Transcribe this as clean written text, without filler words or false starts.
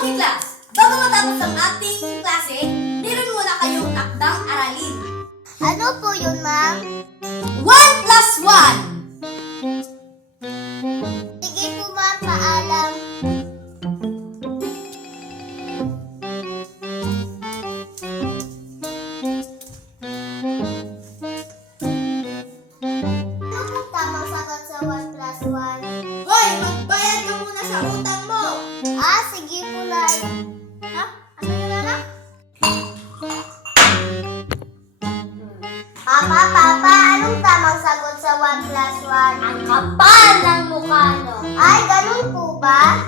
Okay class, bago matapos ang ating klase, meron muna kayong takdang aralin. Ano po yun, ma'am? 1 plus 1. Sige po, ma'am. Paalam. Ano po tamang sagot sa 1 plus 1? Hoy, magbayad ka muna sa utang mo. Sige po, Nay. Ha? Ano yun, anak? Papa, anong tamang sagot sa 1 plus 1? Ang kapal ng mukha, no? Ay, ganun po ba?